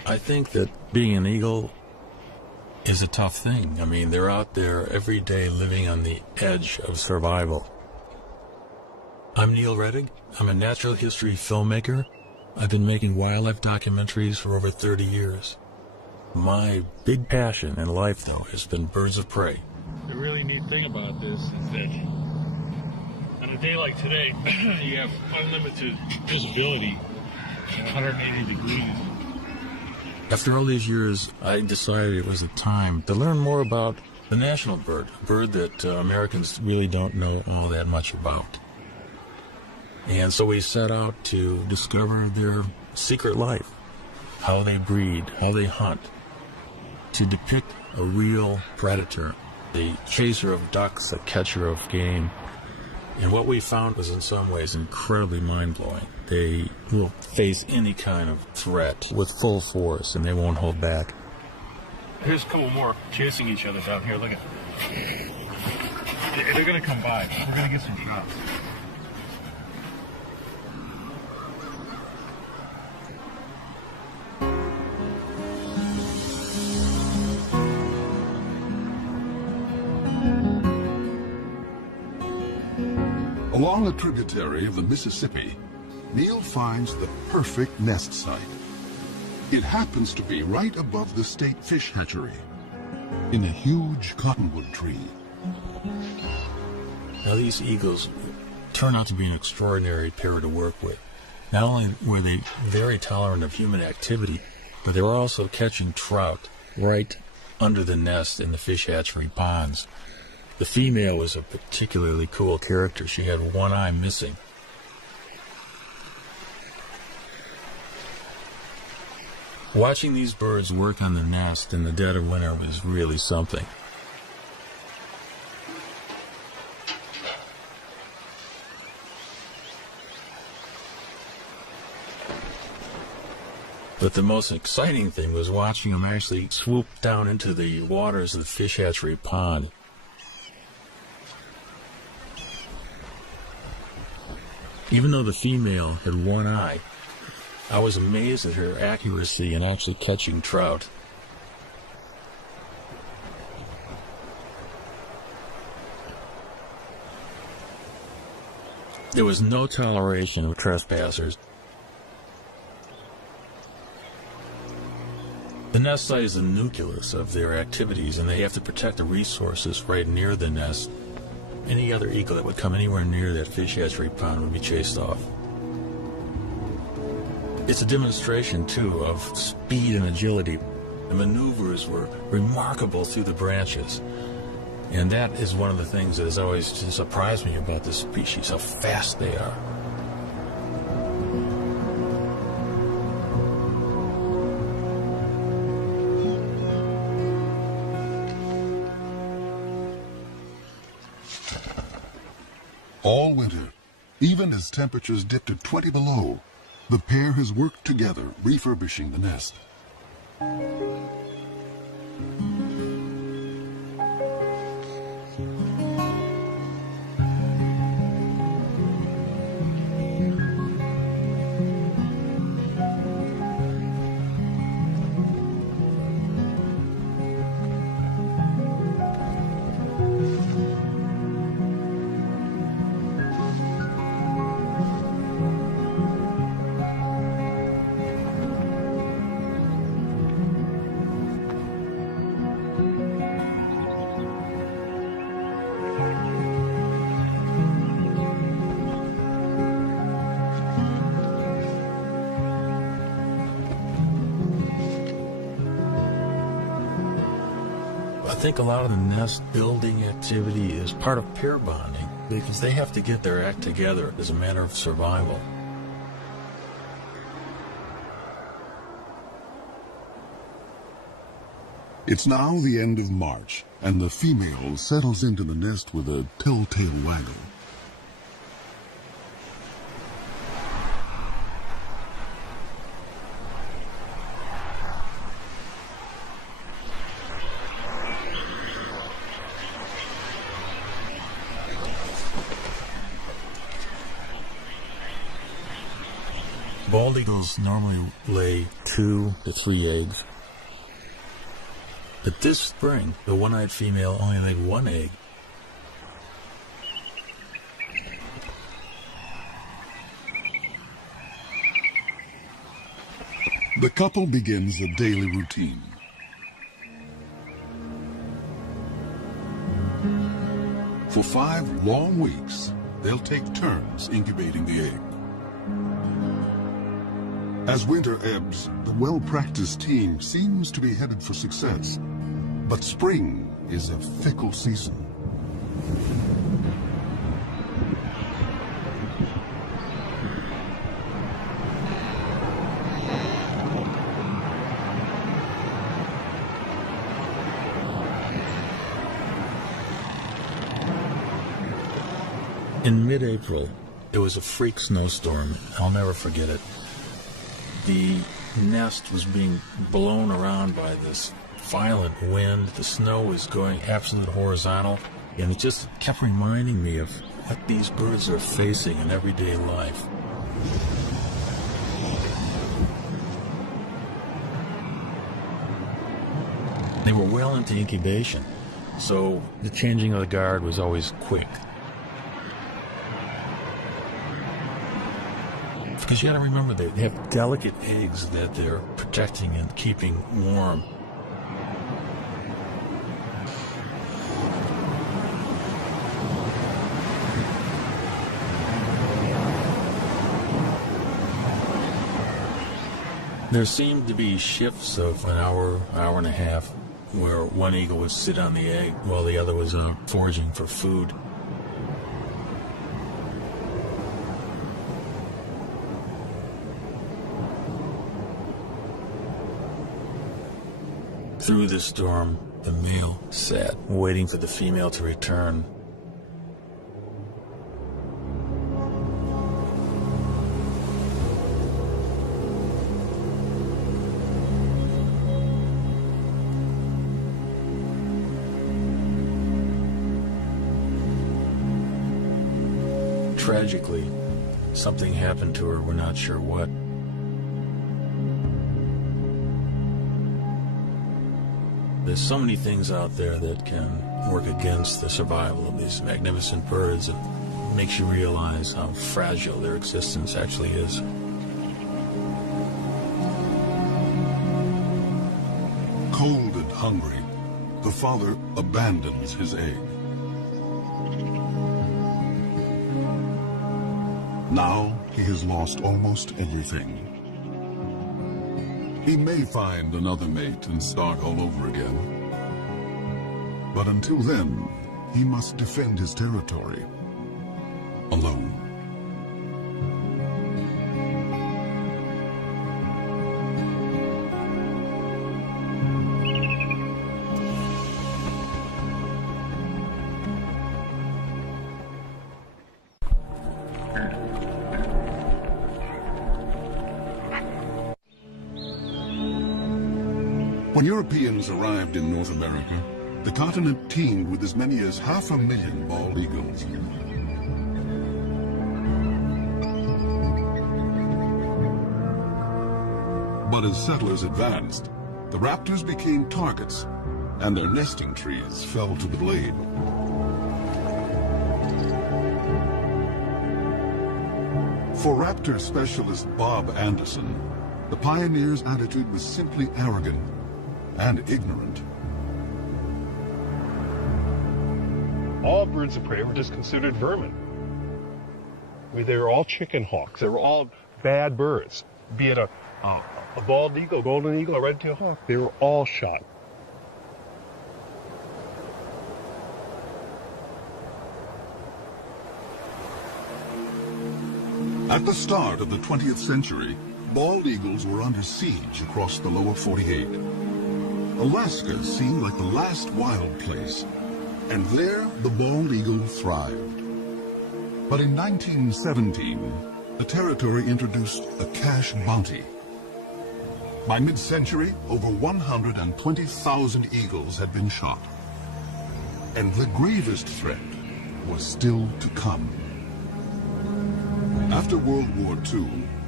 I think that being an eagle is a tough thing. I mean, they're out there every day living on the edge of survival. I'm Neil Reddick. I'm a natural history filmmaker. I've been making wildlife documentaries for over 30 years. My big passion in life, though, has been birds of prey. The really neat thing about this is that on a day like today, you have unlimited visibility at 180 degrees. After all these years, I decided it was the time to learn more about the national bird, a bird that Americans really don't know all that much about. And so we set out to discover their secret life, how they breed, how they hunt, to depict a real predator, the chaser of ducks, a catcher of game. And what we found was in some ways incredibly mind-blowing. They will face any kind of threat with full force, and they won't hold back. Here's a couple more chasing each other down here. Look at. They're going to come by. We're going to get some shots. Along a tributary of the Mississippi, Neil finds the perfect nest site. It happens to be right above the state fish hatchery, in a huge cottonwood tree. Now, these eagles turn out to be an extraordinary pair to work with. Not only were they very tolerant of human activity, but they were also catching trout right under the nest in the fish hatchery ponds. The female was a particularly cool character. She had one eye missing. Watching these birds work on the nest in the dead of winter was really something. But the most exciting thing was watching them actually swoop down into the waters of the fish hatchery pond. Even though the female had one eye, I was amazed at her accuracy in actually catching trout. There was no toleration of trespassers. The nest site is the nucleus of their activities, and they have to protect the resources right near the nest. Any other eagle that would come anywhere near that fish hatchery pond would be chased off. It's a demonstration, too, of speed and agility. The maneuvers were remarkable through the branches. And that is one of the things that has always surprised me about this species, how fast they are. All winter, even as temperatures dipped to 20 below, the pair has worked together refurbishing the nest. I think a lot of the nest building activity is part of pair bonding because they have to get their act together as a matter of survival. It's now the end of March, and the female settles into the nest with a telltale waggle. Bald eagles normally lay 2 to 3 eggs. But this spring, the one-eyed female only laid 1 egg. The couple begins a daily routine. For 5 long weeks, they'll take turns incubating the egg. As winter ebbs, the well-practiced team seems to be headed for success. But spring is a fickle season. In mid-April, there was a freak snowstorm. I'll never forget it. The nest was being blown around by this violent wind. The snow was going absolutely horizontal, and it just kept reminding me of what these birds are facing in everyday life. They were well into incubation, so the changing of the guard was always quick. Because you got to remember, they have delicate eggs that they're protecting and keeping warm. There seemed to be shifts of an hour, hour and a half, where one eagle would sit on the egg while the other was foraging for food. Through the storm, the male sat, waiting for the female to return. Tragically, something happened to her, we're not sure what. There's so many things out there that can work against the survival of these magnificent birds. It makes you realize how fragile their existence actually is. Cold and hungry, the father abandons his egg. Now he has lost almost everything. He may find another mate and start all over again. But until then, he must defend his territory alone. When Europeans arrived in North America, the continent teemed with as many as 500,000 bald eagles. But as settlers advanced, the raptors became targets, and their nesting trees fell to the blade. For raptor specialist Bob Anderson, the pioneers' attitude was simply arrogant and ignorant. All birds of prey were just considered vermin. They were all chicken hawks. They were all bad birds. Be it a bald eagle, golden eagle, a red-tailed hawk, they were all shot. At the start of the 20th century, bald eagles were under siege across the lower 48. Alaska seemed like the last wild place, and there the bald eagle thrived. But in 1917, the territory introduced a cash bounty. By mid-century, over 120,000 eagles had been shot, and the gravest threat was still to come. After World War II,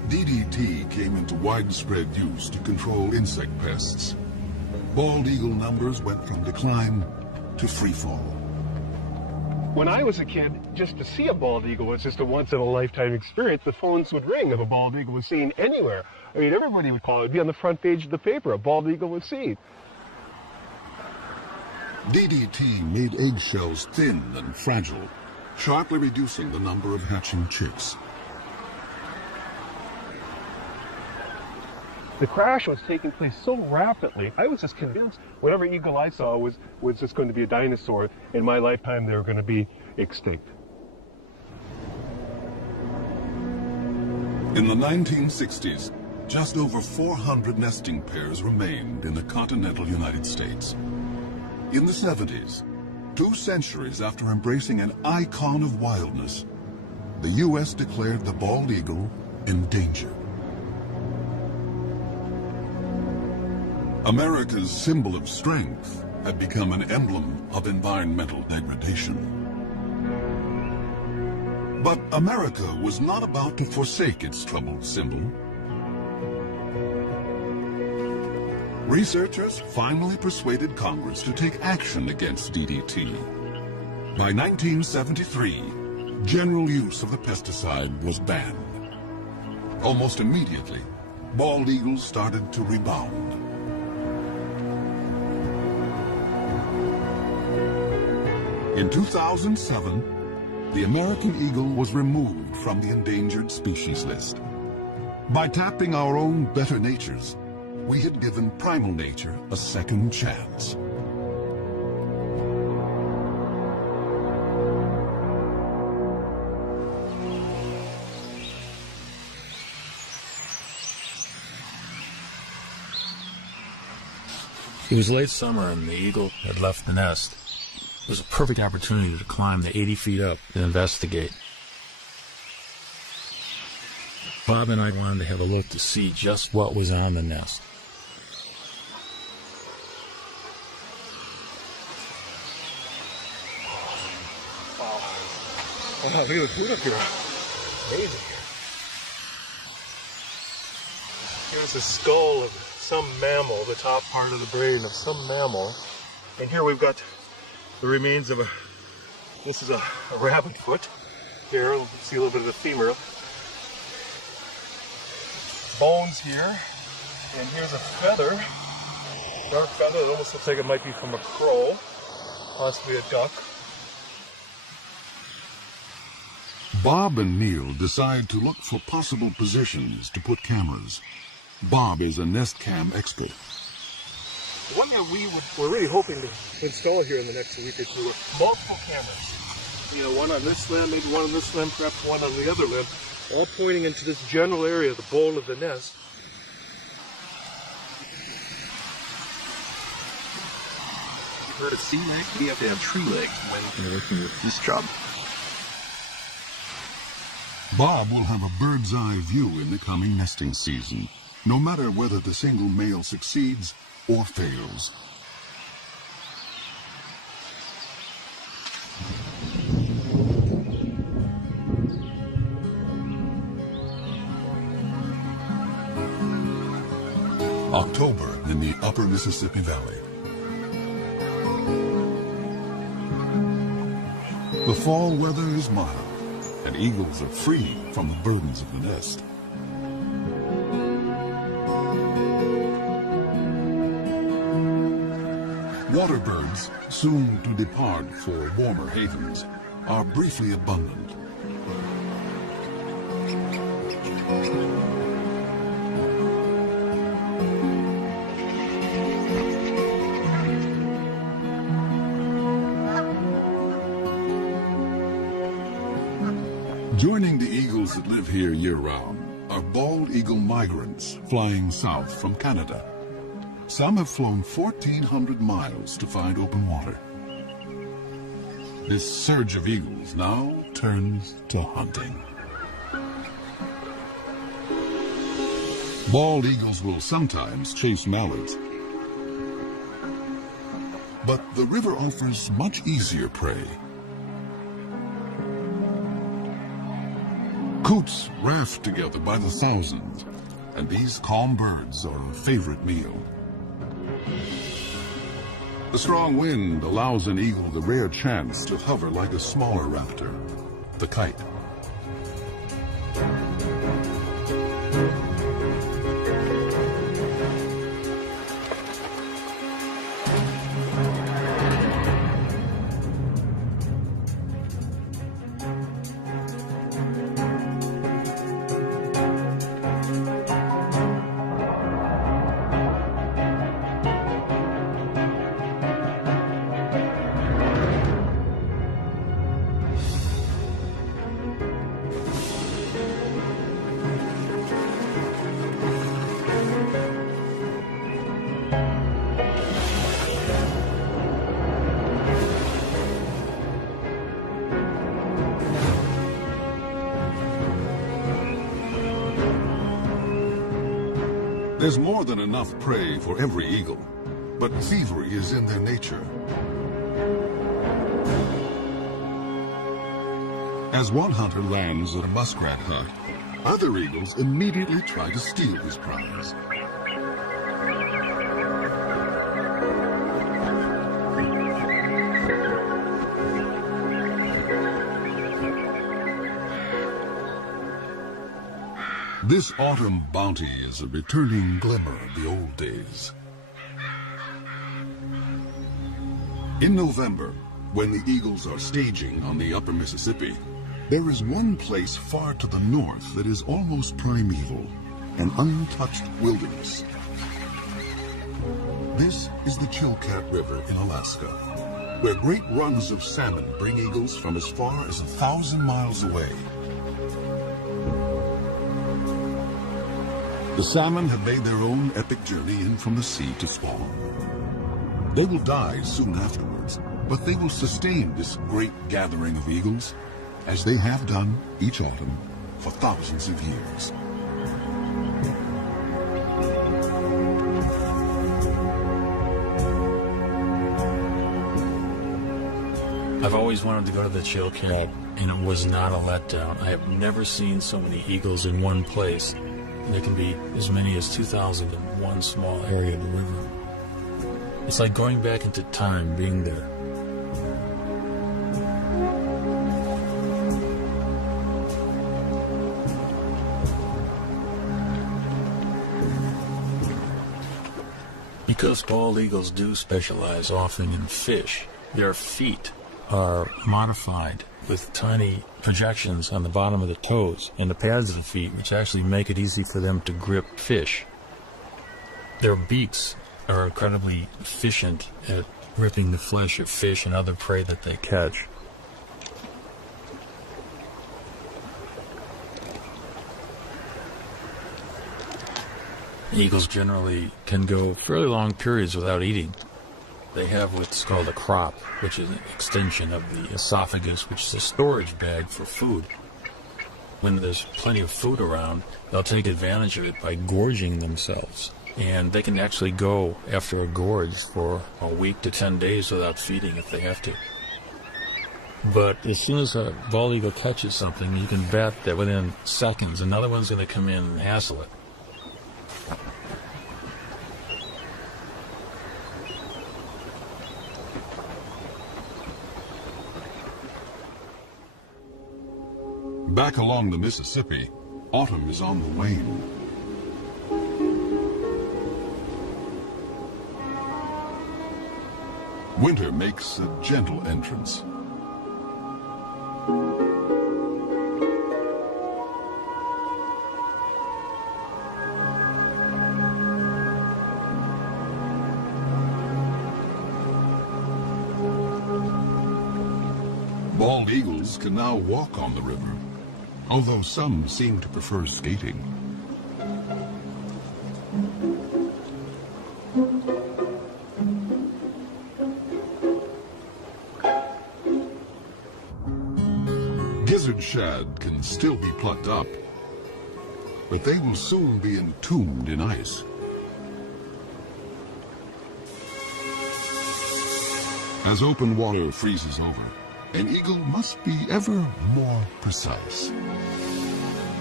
DDT came into widespread use to control insect pests. Bald eagle numbers went from decline to freefall. When I was a kid, just to see a bald eagle was just a once-in-a-lifetime experience. The phones would ring if a bald eagle was seen anywhere. I mean, everybody would call it. It'd be on the front page of the paper. A bald eagle was seen. DDT made eggshells thin and fragile, sharply reducing the number of hatching chicks. The crash was taking place so rapidly, I was just convinced whatever eagle I saw was just going to be a dinosaur. In my lifetime, they were going to be extinct. In the 1960s, just over 400 nesting pairs remained in the continental United States. In the 70s, 2 centuries after embracing an icon of wildness, the U.S. declared the bald eagle endangered. America's symbol of strength had become an emblem of environmental degradation. But America was not about to forsake its troubled symbol. Researchers finally persuaded Congress to take action against DDT. By 1973, general use of the pesticide was banned. Almost immediately, bald eagles started to rebound. In 2007, the American eagle was removed from the endangered species list. By tapping our own better natures, we had given primal nature a second chance. It was late summer and the eagle had left the nest. It was a perfect opportunity to climb the 80 feet up and investigate. Bob and I wanted to have a look to see just what was on the nest. Wow, look at the food up here. Amazing. Here's the skull of some mammal, the top part of the brain of some mammal. And here we've got the remains of this is a rabbit foot. Here, we'll see a little bit of the femur. Bones here. And here's a feather. Dark feather. It almost looks like it might be from a crow. Possibly a duck. Bob and Neil decide to look for possible positions to put cameras. Bob is a nest cam expert. The one that we're really hoping to install here in the next week or two are multiple cameras. You know, one on this limb, maybe one on this limb, perhaps one on the other limb, all pointing into this general area, the bowl of the nest. You've heard of sea legs? We have to have tree legs when we're working with this job. Bob will have a bird's eye view in the coming nesting season, no matter whether the single male succeeds or fails. October in the upper Mississippi Valley. The fall weather is mild, and eagles are free from the burdens of the nest. Water birds, soon to depart for warmer havens, are briefly abundant. Joining the eagles that live here year-round are bald eagle migrants flying south from Canada. Some have flown 1,400 miles to find open water. This surge of eagles now turns to hunting. Bald eagles will sometimes chase mallards, but the river offers much easier prey. Coots raft together by the thousands, and these calm birds are a favorite meal. The strong wind allows an eagle the rare chance to hover like a smaller raptor, the kite. There's more than enough prey for every eagle, but thievery is in their nature. As one hunter lands at a muskrat hut, other eagles immediately try to steal his prize. This autumn bounty is a returning glimmer of the old days. In November, when the eagles are staging on the upper Mississippi, there is one place far to the north that is almost primeval, an untouched wilderness. This is the Chilkat River in Alaska, where great runs of salmon bring eagles from as far as 1,000 miles away. The salmon have made their own epic journey in from the sea to spawn. They will die soon afterwards, but they will sustain this great gathering of eagles, as they have done each autumn for thousands of years. I've always wanted to go to the Chilkat, and it was not a letdown. I have never seen so many eagles in one place. There can be as many as 2,000 in one small area of the river. It's like going back into time being there. Because bald eagles do specialize often in fish, their feet are modified with tiny projections on the bottom of the toes and the pads of the feet, which actually make it easy for them to grip fish. Their beaks are incredibly efficient at ripping the flesh of fish and other prey that they catch. Eagles generally can go fairly long periods without eating. They have what's called a crop, which is an extension of the esophagus, which is a storage bag for food. When there's plenty of food around, they'll take advantage of it by gorging themselves. And they can actually go after a gorge for a week to 10 days without feeding if they have to. But as soon as a bald eagle catches something, you can bet that within seconds, another one's going to come in and hassle it. Back along the Mississippi, autumn is on the wane. Winter makes a gentle entrance. Bald eagles can now walk on the river, although some seem to prefer skating. Gizzard shad can still be plucked up, but they will soon be entombed in ice. As open water freezes over, an eagle must be ever more precise.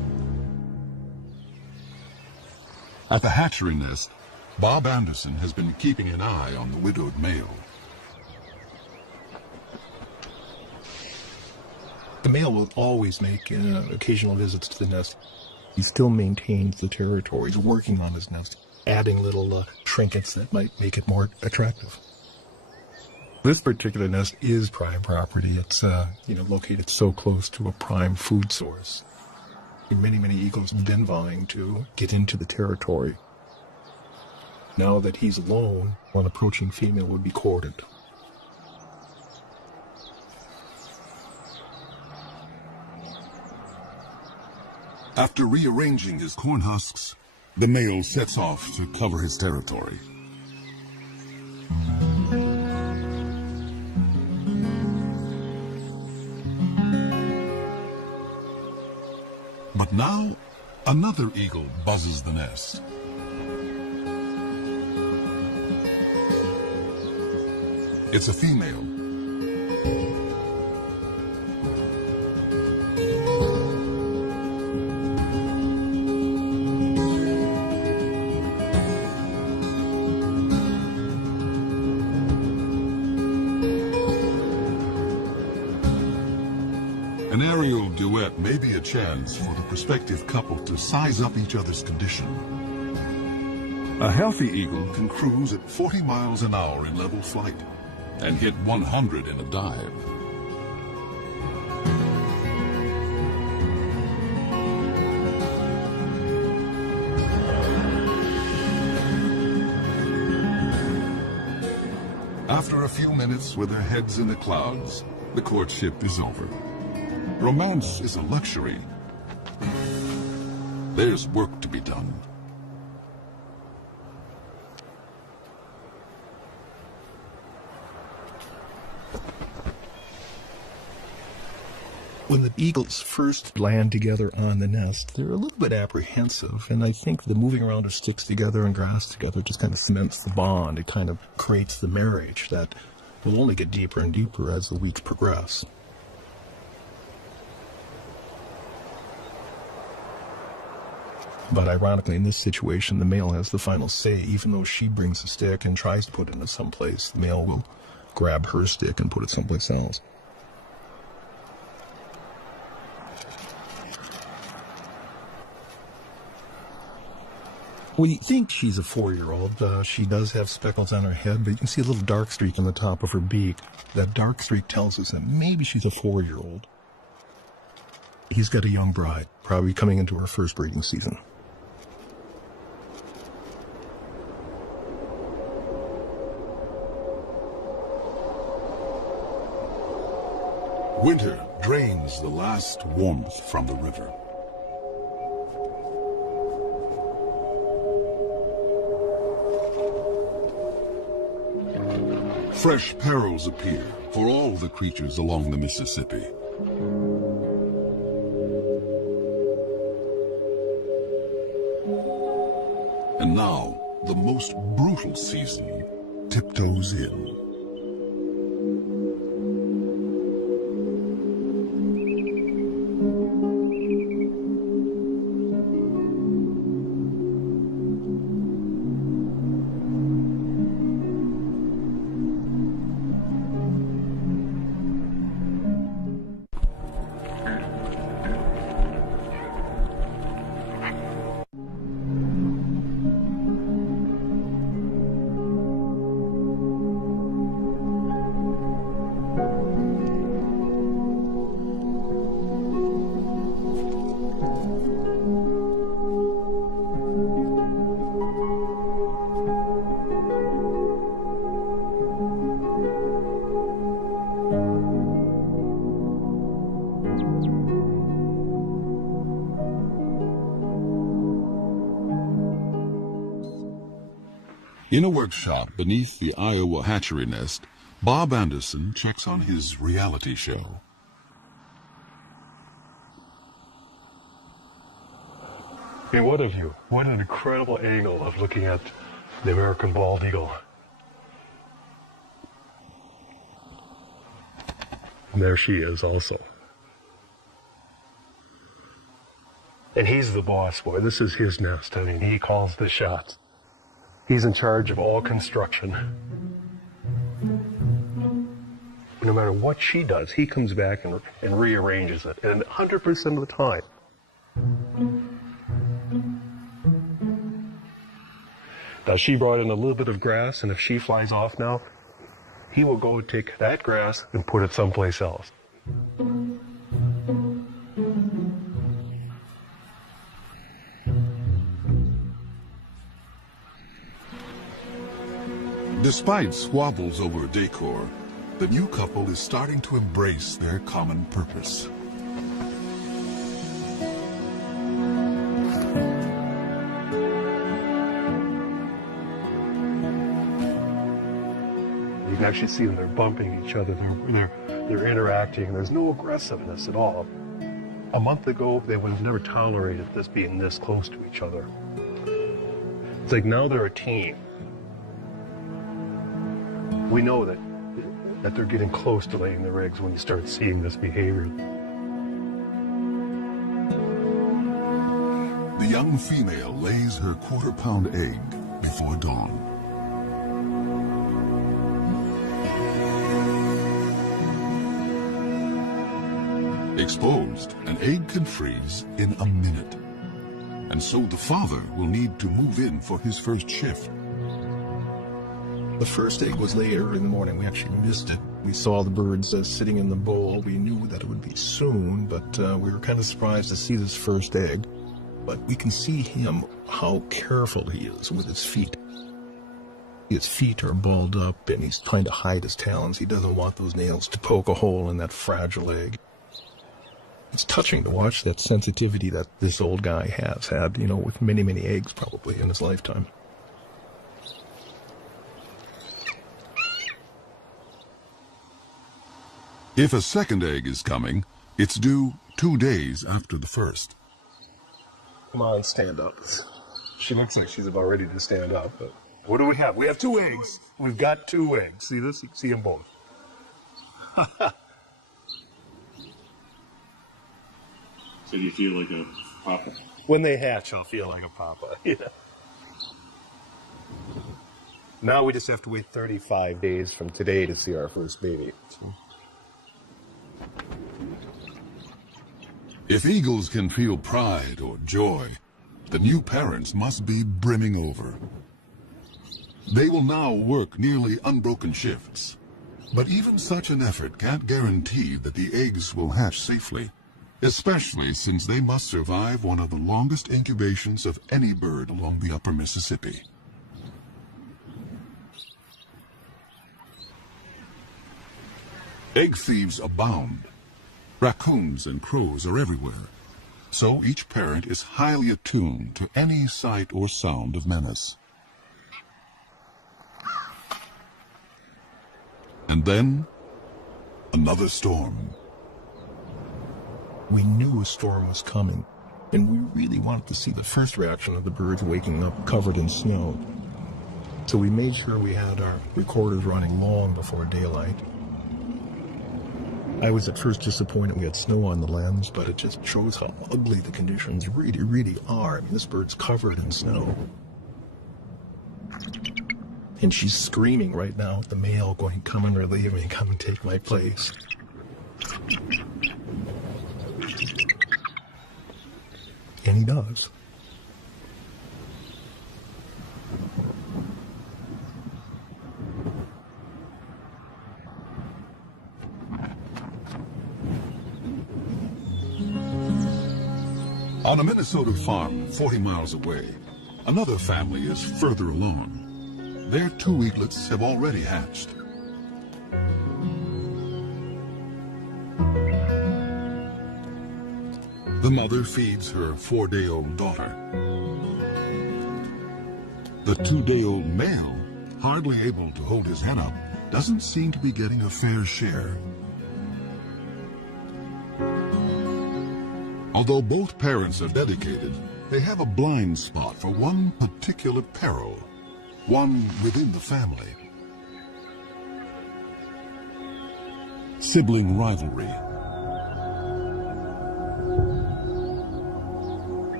At the hatchery nest, Bob Anderson has been keeping an eye on the widowed male. The male will always make occasional visits to the nest. He still maintains the territory. He's working on his nest, adding little trinkets that might make it more attractive. This particular nest is prime property. It's located so close to a prime food source. Many eagles have been vying to get into the territory. Now that he's alone, one approaching female would be courted. After rearranging his corn husks, the male sets off to cover his territory. But now, another eagle buzzes the nest. It's a female. An aerial duet may be a chance for the prospective couple to size up each other's condition. A healthy eagle can cruise at 40 miles an hour in level flight and hit 100 in a dive. After a few minutes with their heads in the clouds, the courtship is over. Romance is a luxury. There's work to be done. When the eagles first land together on the nest, they're a little bit apprehensive, and I think the moving around of sticks together and grass together just kind of cements the bond. It kind of creates the marriage that will only get deeper and deeper as the weeks progress. But ironically, in this situation, the male has the final say. Even though she brings a stick and tries to put it into someplace, the male will grab her stick and put it someplace else. We think she's a 4-year-old. She does have speckles on her head, but you can see a little dark streak on the top of her beak. That dark streak tells us that maybe she's a 4-year-old. He's got a young bride, probably coming into her first breeding season. Winter drains the last warmth from the river. Fresh perils appear for all the creatures along the Mississippi. And now, the most brutal season tiptoes in. In a workshop beneath the Iowa hatchery nest, Bob Anderson checks on his reality show. Hey, what a view. What an incredible angle of looking at the American bald eagle. And there she is also. And he's the boss boy. This is his nest. I mean, he calls the shots. He's in charge of all construction. No matter what she does, he comes back and rearranges it. And 100% of the time. Now, she brought in a little bit of grass, and if she flies off now, he will go take that grass and put it someplace else. Despite squabbles over decor, the new couple is starting to embrace their common purpose. You can actually see them, they're bumping each other, they're interacting, there's no aggressiveness at all. A month ago, they would have never tolerated this being this close to each other. It's like now they're a team. We know that they're getting close to laying their eggs when you start seeing this behavior. The young female lays her quarter-pound egg before dawn. Exposed, an egg can freeze in a minute. And so the father will need to move in for his first shift. The first egg was laid early in the morning. We actually missed it. We saw the birds sitting in the bowl. We knew that it would be soon, but we were kind of surprised to see this first egg. But we can see him, how careful he is with his feet. His feet are balled up, and he's trying to hide his talons. He doesn't want those nails to poke a hole in that fragile egg. It's touching to watch that sensitivity that this old guy has had, you know, with many, many eggs probably in his lifetime. If a second egg is coming, it's due 2 days after the first. Come on, stand up. She looks like she's about ready to stand up. But what do we have? We have 2 eggs. We've got 2 eggs. See this? You can see them both. So you feel like a papa? When they hatch, I'll feel like a papa. Yeah. Now we just have to wait 35 days from today to see our first baby. So. If eagles can feel pride or joy, the new parents must be brimming over. They will now work nearly unbroken shifts. But even such an effort can't guarantee that the eggs will hatch safely, especially since they must survive one of the longest incubations of any bird along the upper Mississippi. Egg thieves abound. Raccoons and crows are everywhere, so each parent is highly attuned to any sight or sound of menace. And then, another storm. We knew a storm was coming, and we really wanted to see the first reaction of the birds waking up covered in snow. So we made sure we had our recorders running long before daylight. I was at first disappointed we had snow on the lens, but it just shows how ugly the conditions really, really are. I mean, this bird's covered in snow. And she's screaming right now at the male, going, "Come and relieve me, come and take my place." And he does. On a Minnesota farm 40 miles away, another family is further along. Their 2 eaglets have already hatched. The mother feeds her 4-day-old daughter. The 2-day-old male, hardly able to hold his head up, doesn't seem to be getting a fair share. Although both parents are dedicated, they have a blind spot for one particular peril, one within the family. Sibling rivalry.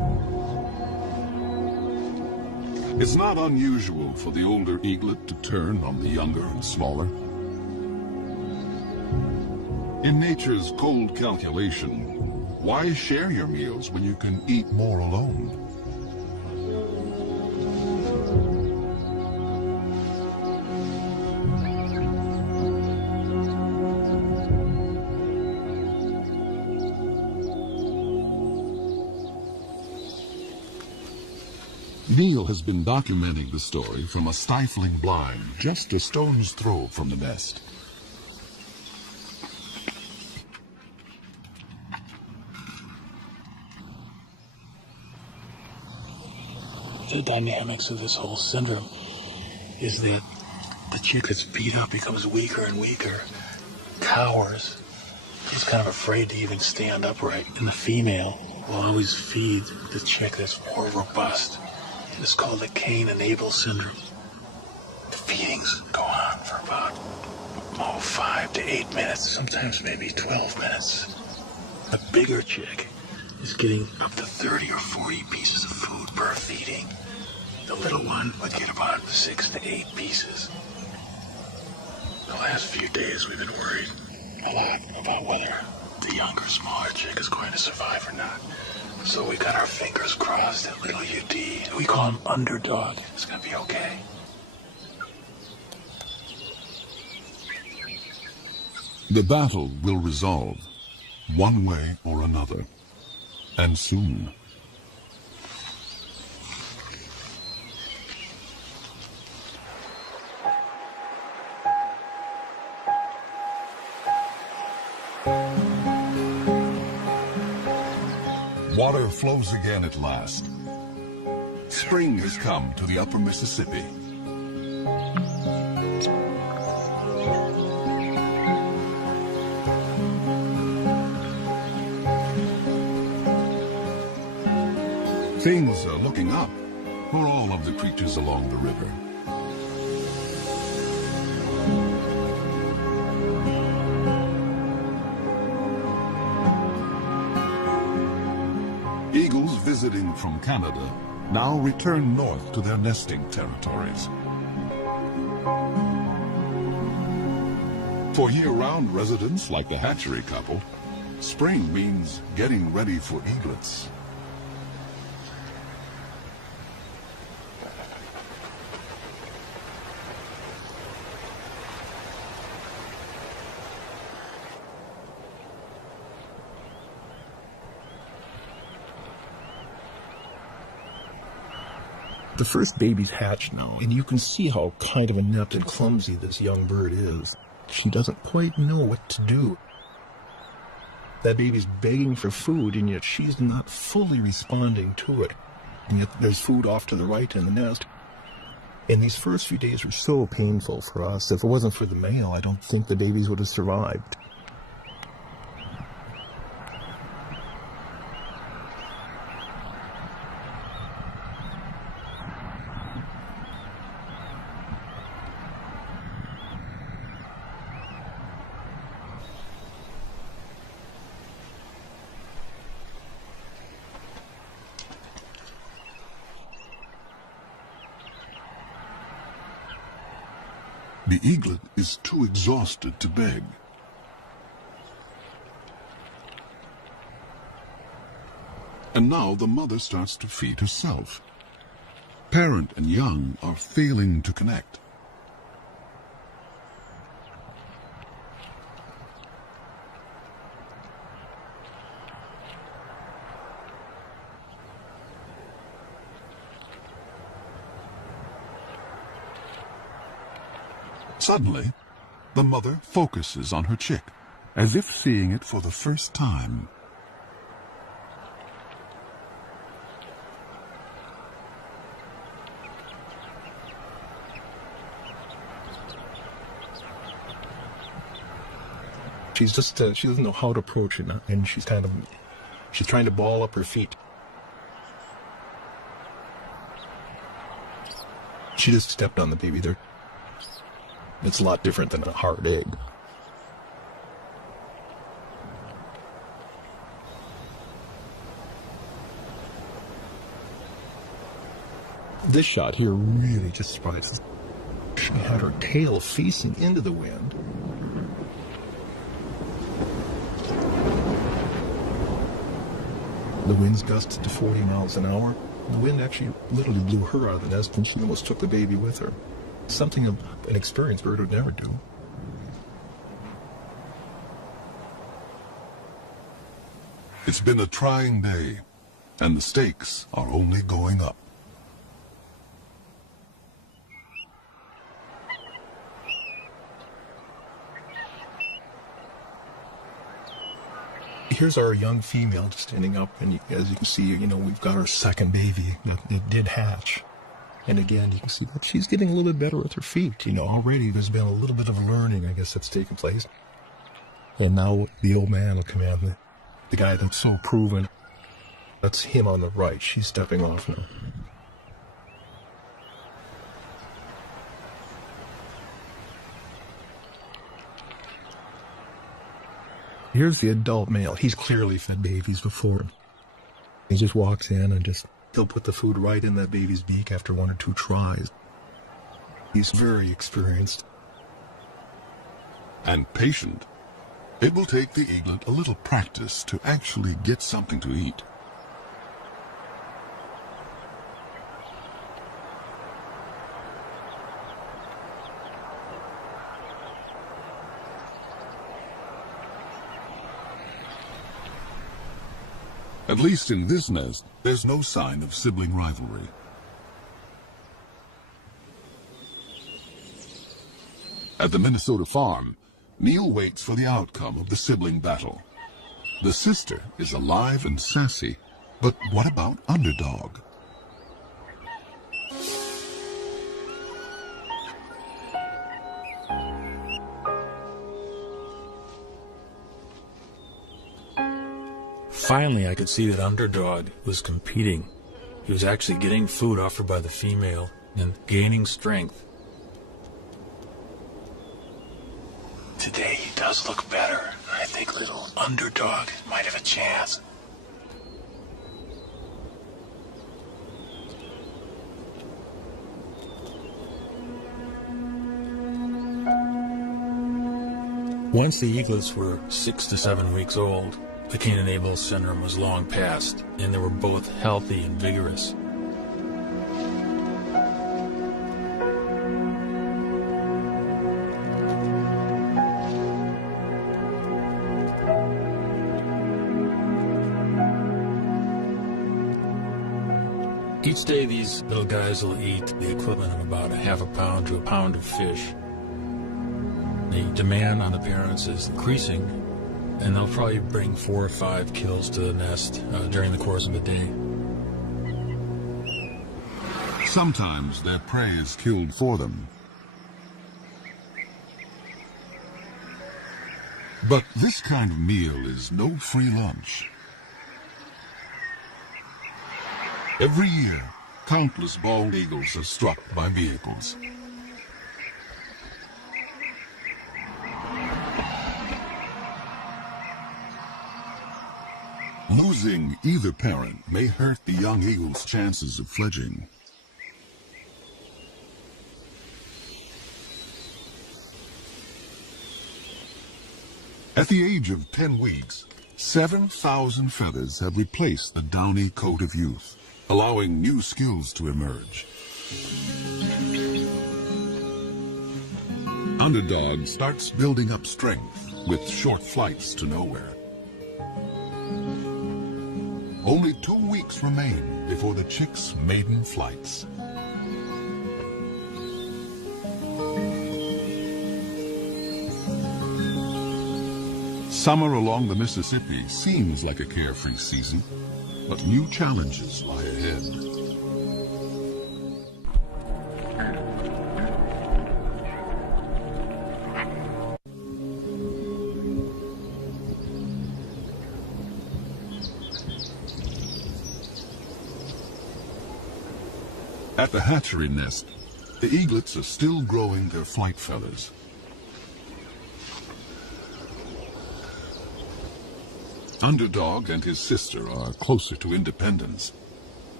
It's not unusual for the older eaglet to turn on the younger and smaller. In nature's cold calculation, why share your meals when you can eat more alone? Neil has been documenting the story from a stifling blind just a stone's throw from the nest. The dynamics of this whole syndrome is that the chick that's beat up becomes weaker and weaker, cowers, is kind of afraid to even stand upright, and the female will always feed the chick that's more robust. It's called the Cain and Abel syndrome. The feedings go on for about 5 to 8 minutes, sometimes maybe 12 minutes. The bigger chick is getting up to 30 or 40 pieces of food per feeding. The little one would get about 6 to 8 pieces. The last few days we've been worried a lot about whether the younger, smaller chick is going to survive or not. So we got our fingers crossed that little UD, we call him Underdog, is going to be okay. The battle will resolve, one way or another, and soon. Water flows again at last. Spring has come to the upper Mississippi. Things are looking up for all of the creatures along the river. Eagles visiting from Canada now return north to their nesting territories. For year-round residents like the hatchery couple, spring means getting ready for eaglets. The first babies hatch now, and you can see how kind of inept and clumsy this young bird is. She doesn't quite know what to do. That baby's begging for food, and yet she's not fully responding to it. And yet there's food off to the right in the nest. And these first few days were so painful for us. If it wasn't for the male, I don't think the babies would have survived. The eaglet is too exhausted to beg. And now the mother starts to feed herself. Parent and young are failing to connect. Suddenly, the mother focuses on her chick, as if seeing it for the first time. She's just, she doesn't know how to approach it, and she's trying to ball up her feet. She just stepped on the baby there. It's a lot different than a hard egg. This shot here really just surprises. She had her tail facing into the wind. The winds gusted to 40 miles an hour. The wind actually literally blew her out of the nest, and she almost took the baby with her. Something an experienced bird would never do. It's been a trying day, and the stakes are only going up. Here's our young female just standing up, and as you can see, we've got our second baby that did hatch. And again, you can see that she's getting a little bit better with her feet. Already there's been a little bit of learning, I guess, that's taken place. And now the old man will come in, the guy that's so proven. That's him on the right. She's stepping off now. Here's the adult male. He's clearly fed babies before. He just walks in and he'll put the food right in that baby's beak after 1 or 2 tries. He's very experienced. And patient. It will take the eaglet a little practice to actually get something to eat. At least in this nest, there's no sign of sibling rivalry. At the Minnesota farm, Neil waits for the outcome of the sibling battle. The sister is alive and sassy, but what about Underdog? Finally, I could see that Underdog was competing. He was actually getting food offered by the female and gaining strength. Today he does look better. I think little Underdog might have a chance. Once the eaglets were 6 to 7 weeks old, the Cain-and-Abel syndrome was long past, and they were both healthy and vigorous. Each day these little guys will eat the equivalent of about a half a pound to a pound of fish. The demand on the parents is increasing, and they'll probably bring 4 or 5 kills to the nest during the course of a day. Sometimes their prey is killed for them. But this kind of meal is no free lunch. Every year, countless bald eagles are struck by vehicles. Losing either parent may hurt the young eagle's chances of fledging. At the age of 10 weeks, 7,000 feathers have replaced the downy coat of youth, allowing new skills to emerge. Underdog starts building up strength with short flights to nowhere. Only 2 weeks remain before the chick's maiden flights. Summer along the Mississippi seems like a carefree season, but new challenges lie ahead. At the hatchery nest, the eaglets are still growing their flight feathers. Underdog and his sister are closer to independence.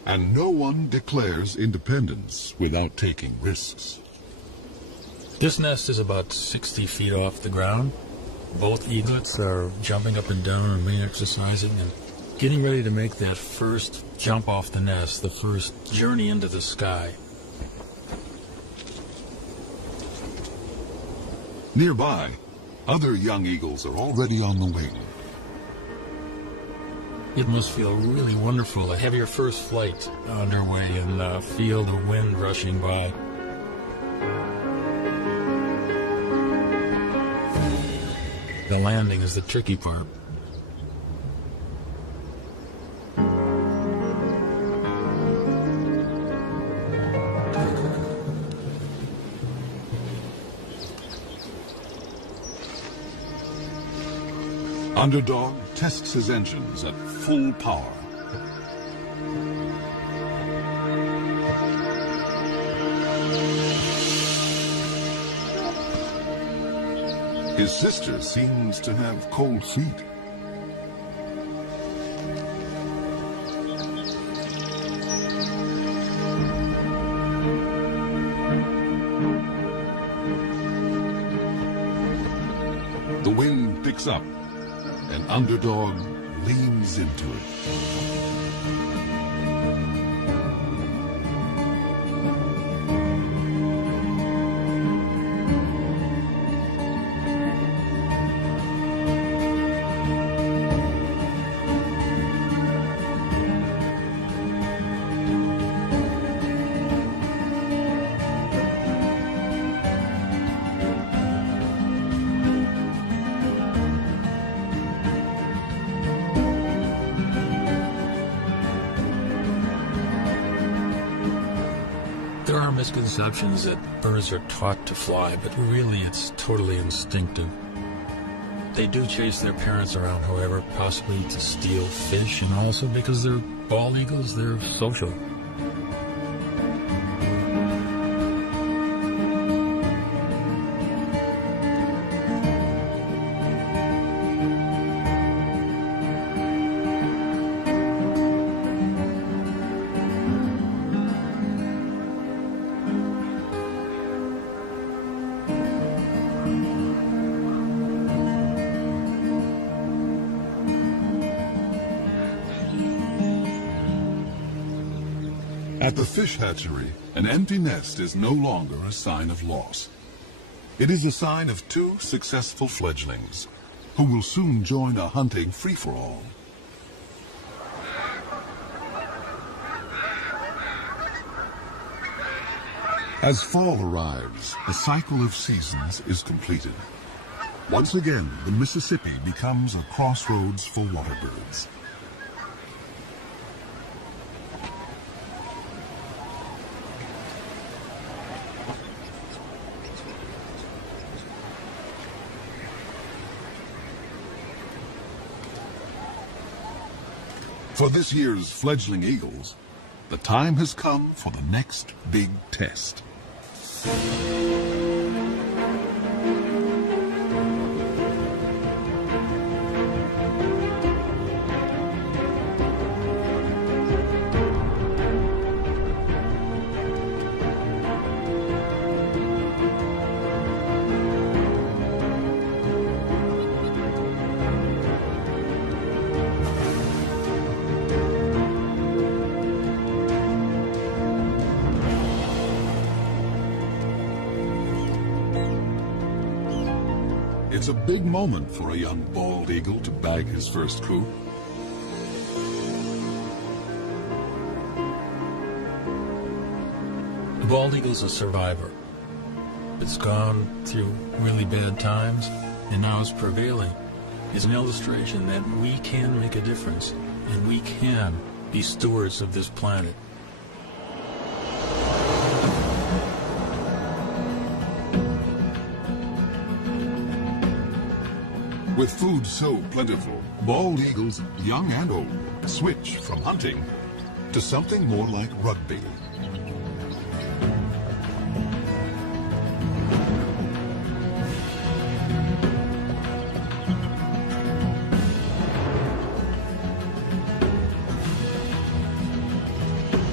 And no one declares independence without taking risks. This nest is about 60 feet off the ground. Both eaglets are jumping up and down and wing exercising and getting ready to make that first jump off the nest, the first journey into the sky. Nearby, other young eagles are already on the wing. It must feel really wonderful to have your first flight underway and feel the wind rushing by. The landing is the tricky part. Underdog tests his engines at full power. His sister seems to have cold feet. The wind picks up, and Underdog leans into it. There are misconceptions that birds are taught to fly, but really it's totally instinctive. They do chase their parents around, however, possibly to steal fish, and also because they're bald eagles, they're social. At the fish hatchery, an empty nest is no longer a sign of loss. It is a sign of two successful fledglings who will soon join a hunting free-for-all. As fall arrives, the cycle of seasons is completed. Once again, the Mississippi becomes a crossroads for water birds. For this year's fledgling eagles, the time has come for the next big test. It's a big moment for a young bald eagle to bag his first coup. The bald eagle's a survivor. It's gone through really bad times, and now it's prevailing. It's an illustration that we can make a difference, and we can be stewards of this planet. With food so plentiful, bald eagles, young and old, switch from hunting to something more like rugby.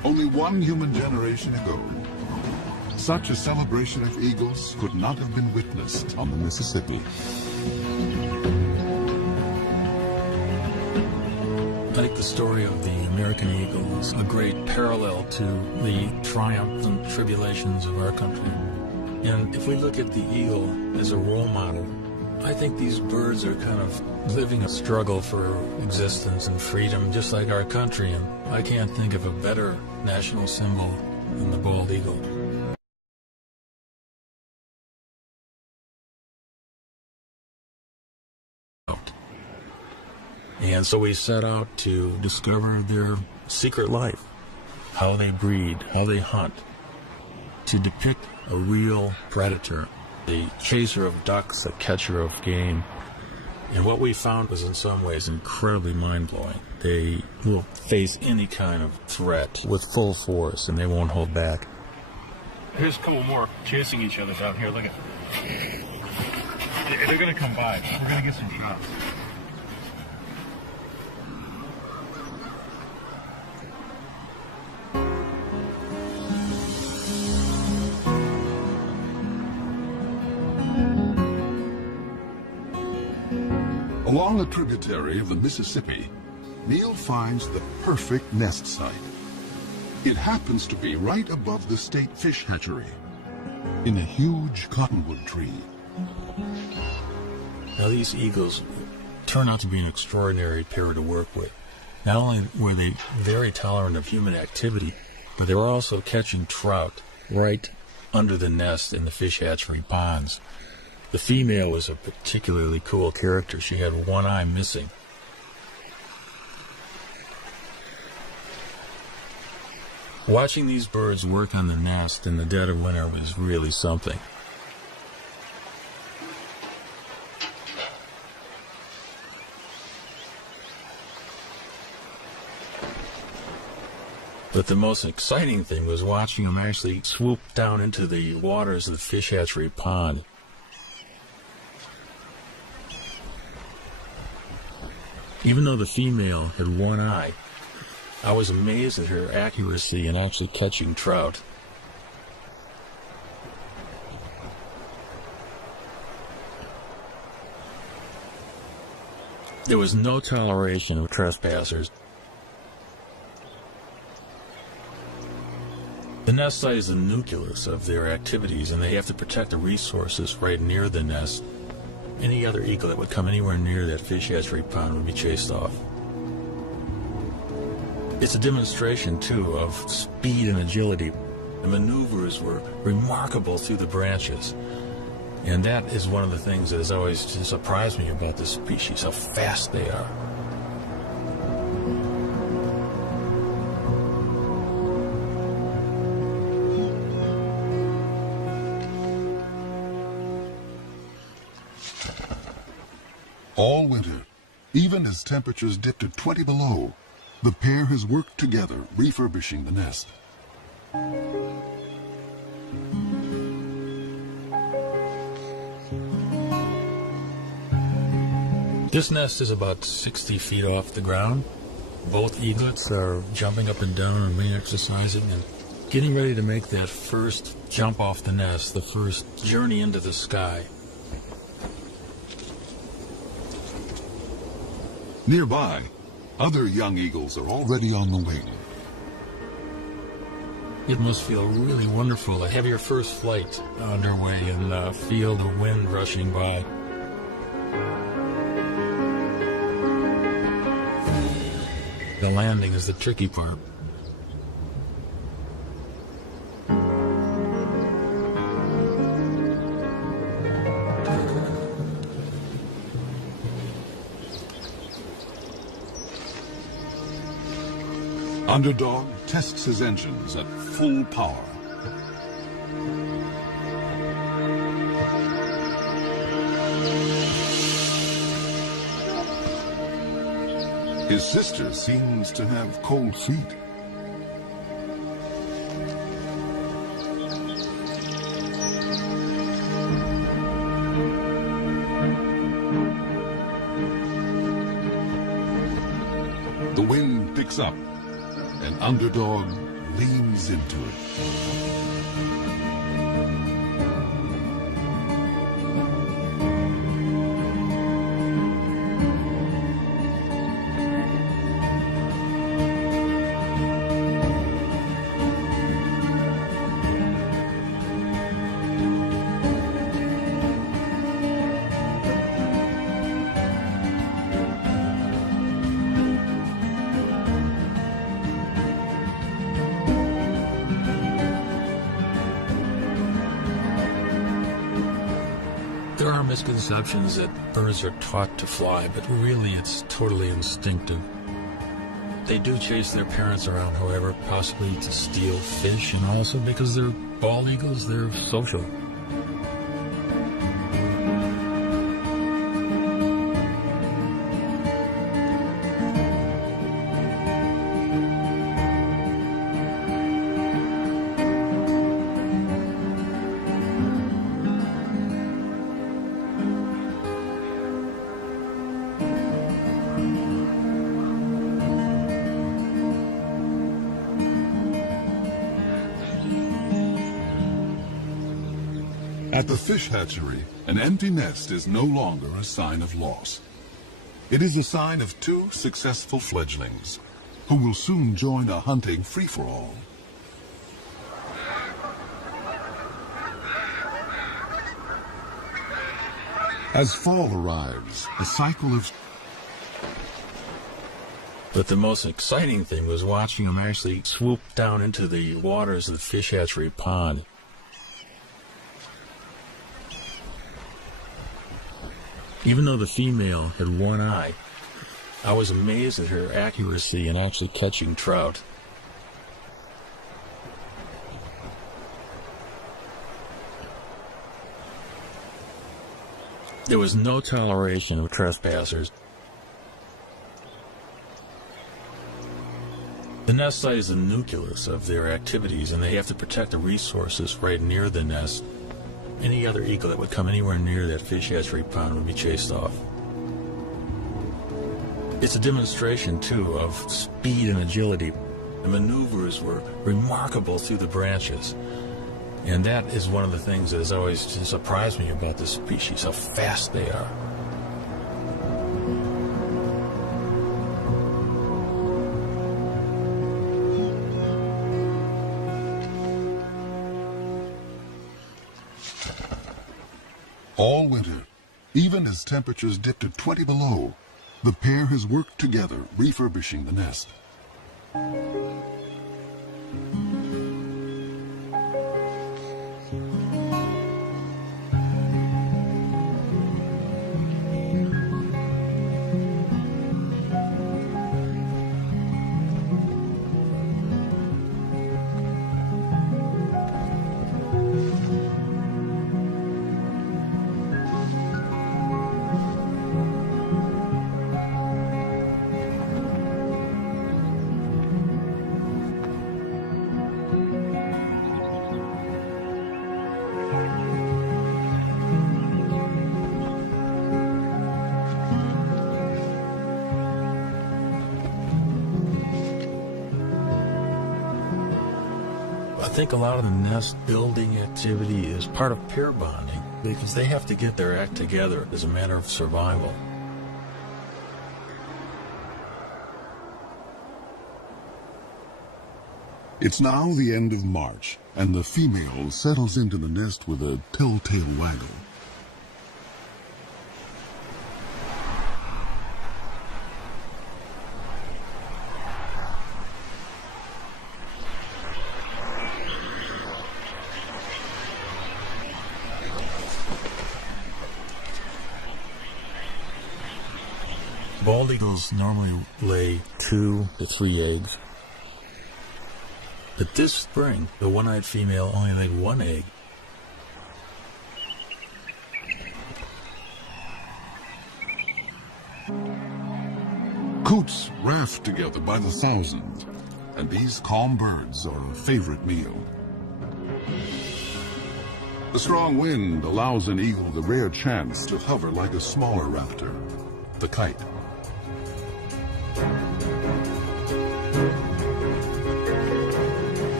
one human generation ago. Such a celebration of eagles could not have been witnessed on the Mississippi. I think the story of the American eagle is a great parallel to the triumphs and tribulations of our country. And if we look at the eagle as a role model, I think these birds are kind of living a struggle for existence and freedom, just like our country. And I can't think of a better national symbol than the bald eagle. And so we set out to discover their secret life, how they breed, how they hunt, to depict a real predator, the chaser of ducks, a catcher of game. And what we found was in some ways incredibly mind-blowing. They will face any kind of threat with full force, and they won't hold back. Here's a couple more chasing each other down here. Look at. They're going to come by. We're going to get some shots. Along a tributary of the Mississippi, Neil finds the perfect nest site. It happens to be right above the state fish hatchery, in a huge cottonwood tree. Now these eagles turn out to be an extraordinary pair to work with. Not only were they very tolerant of human activity, but they were also catching trout right under the nest in the fish hatchery ponds. The female was a particularly cool character. She had one eye missing. Watching these birds work on the nest in the dead of winter was really something. But the most exciting thing was watching them actually swoop down into the waters of the fish hatchery pond. Even though the female had one eye, I was amazed at her accuracy in actually catching trout. There was no toleration of trespassers. The nest site is the nucleus of their activities, and they have to protect the resources right near the nest. Any other eagle that would come anywhere near that fish hatchery pond would be chased off. It's a demonstration, too, of speed and agility. The maneuvers were remarkable through the branches. And that is one of the things that has always surprised me about this species, how fast they are. All winter, even as temperatures dipped to 20 below, the pair has worked together refurbishing the nest. This nest is about 60 feet off the ground. Both eaglets are jumping up and down and re-exercising and getting ready to make that first jump off the nest, the first journey into the sky. Nearby, other young eagles are already on the wing. It must feel really wonderful to have your first flight underway and feel the wind rushing by. The landing is the tricky part. Underdog tests his engines at full power. His sister seems to have cold feet. The wind picks up, and Underdog leans into it. There are misconceptions that birds are taught to fly, but really it's totally instinctive. They do chase their parents around, however, possibly to steal fish, and also because they're bald eagles, they're social. At the fish hatchery, an empty nest is no longer a sign of loss. It is a sign of two successful fledglings who will soon join a hunting free-for-all. As fall arrives, the cycle of... But the most exciting thing was watching them actually swoop down into the waters of the fish hatchery pond. Even though the female had one eye, I was amazed at her accuracy in actually catching trout. There was no toleration of trespassers. The nest site is the nucleus of their activities, and they have to protect the resources right near the nest. Any other eagle that would come anywhere near that fish hatchery pond would be chased off. It's a demonstration, too, of speed and agility. The maneuvers were remarkable through the branches. And that is one of the things that has always surprised me about this species, how fast they are. All winter, even as temperatures dipped to 20 below, the pair has worked together refurbishing the nest. I think a lot of the nest building activity is part of pair bonding because they have to get their act together as a matter of survival. It's now the end of March, and the female settles into the nest with a telltale waggle. Bald eagles normally lay 2 to 3 eggs. But this spring, the one-eyed female only laid 1 egg. Coots raft together by the thousands, and these calm birds are a favorite meal. The strong wind allows an eagle the rare chance to hover like a smaller raptor, the kite.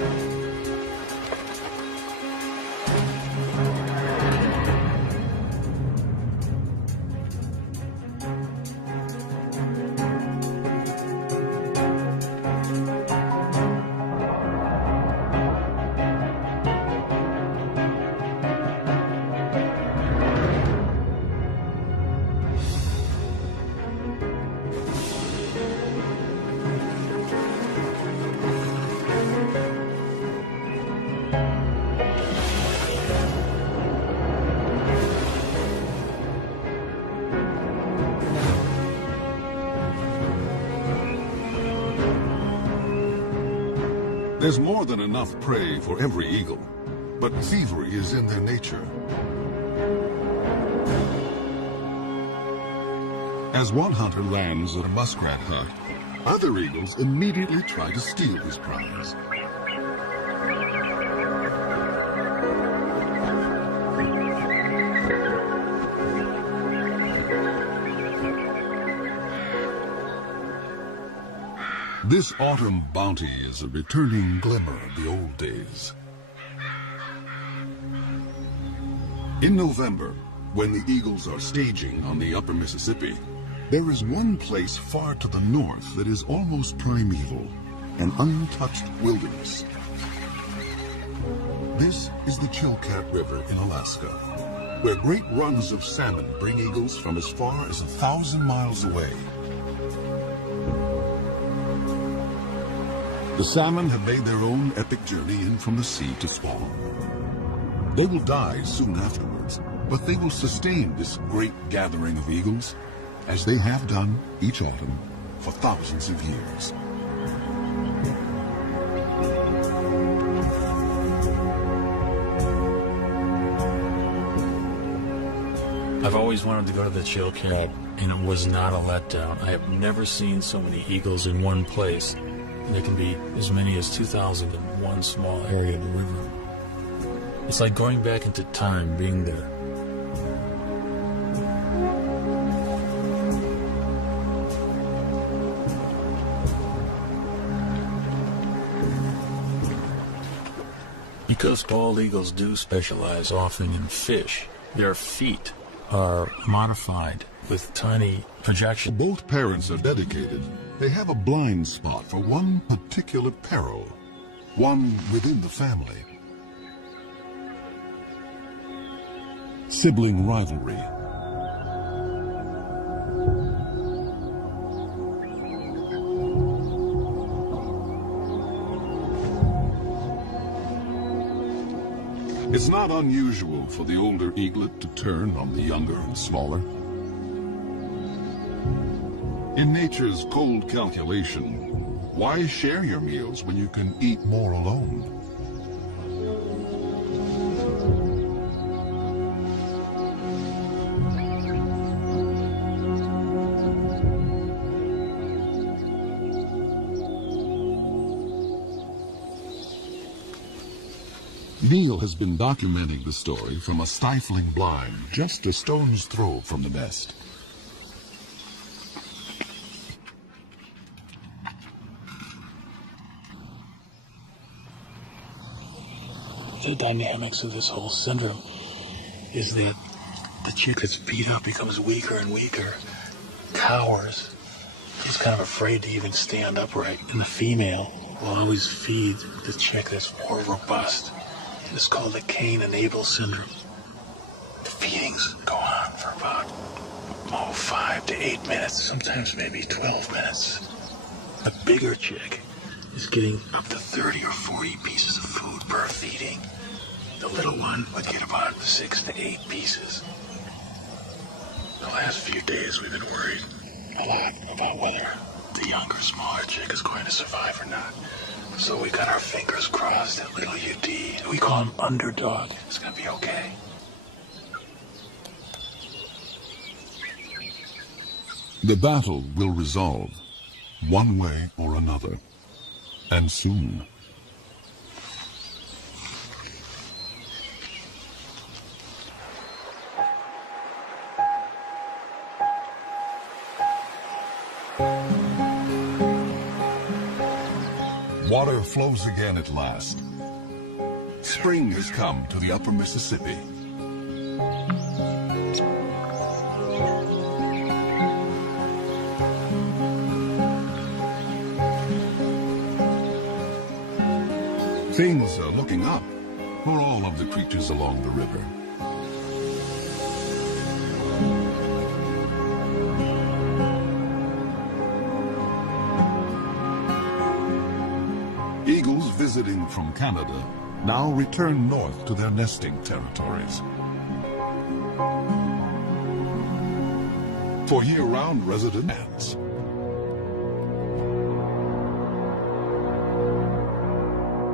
There's more than enough prey for every eagle, but thievery is in their nature. As one hunter lands at a muskrat hut, other eagles immediately try to steal his prize. This autumn bounty is a returning glimmer of the old days. In November, when the eagles are staging on the upper Mississippi, there is one place far to the north that is almost primeval, an untouched wilderness. This is the Chilkat River in Alaska, where great runs of salmon bring eagles from as far as 1,000 miles away. The salmon have made their own epic journey in from the sea to spawn. They will die soon afterwards, but they will sustain this great gathering of eagles, as they have done each autumn for thousands of years. I've always wanted to go to the Chilkat, and it was not a letdown. I have never seen so many eagles in one place. There can be as many as 2,000 in one small area of the river. It's like going back into time being there. Because bald eagles do specialize often in fish, their feet are modified with tiny projections. Both parents are dedicated. They have a blind spot for one particular peril, one within the family. Sibling rivalry. It's not unusual for the older eaglet to turn on the younger and smaller. In nature's cold calculation, why share your meals when you can eat more alone? Neil has been documenting the story from a stifling blind just a stone's throw from the nest. The dynamics of this whole syndrome is that the chick that's beat up becomes weaker and weaker, cowers, is kind of afraid to even stand upright, and the female will always feed the chick that's more robust. It's called the Cain and Abel syndrome. The feedings go on for about 5 to 8 minutes, sometimes maybe 12 minutes. The bigger chick is getting up to 30 or 40 pieces of food per feeding. The little one would get about 6 to 8 pieces. The last few days we've been worried a lot about whether the younger, smaller chick is going to survive or not. So we got our fingers crossed that little UD, we call him Underdog, is going to be okay. The battle will resolve, one way or another, and soon. Water flows again at last. Spring has come to the upper Mississippi. Things are looking up for all of the creatures along the river. Eagles visiting from Canada now return north to their nesting territories. For year-round resident ants,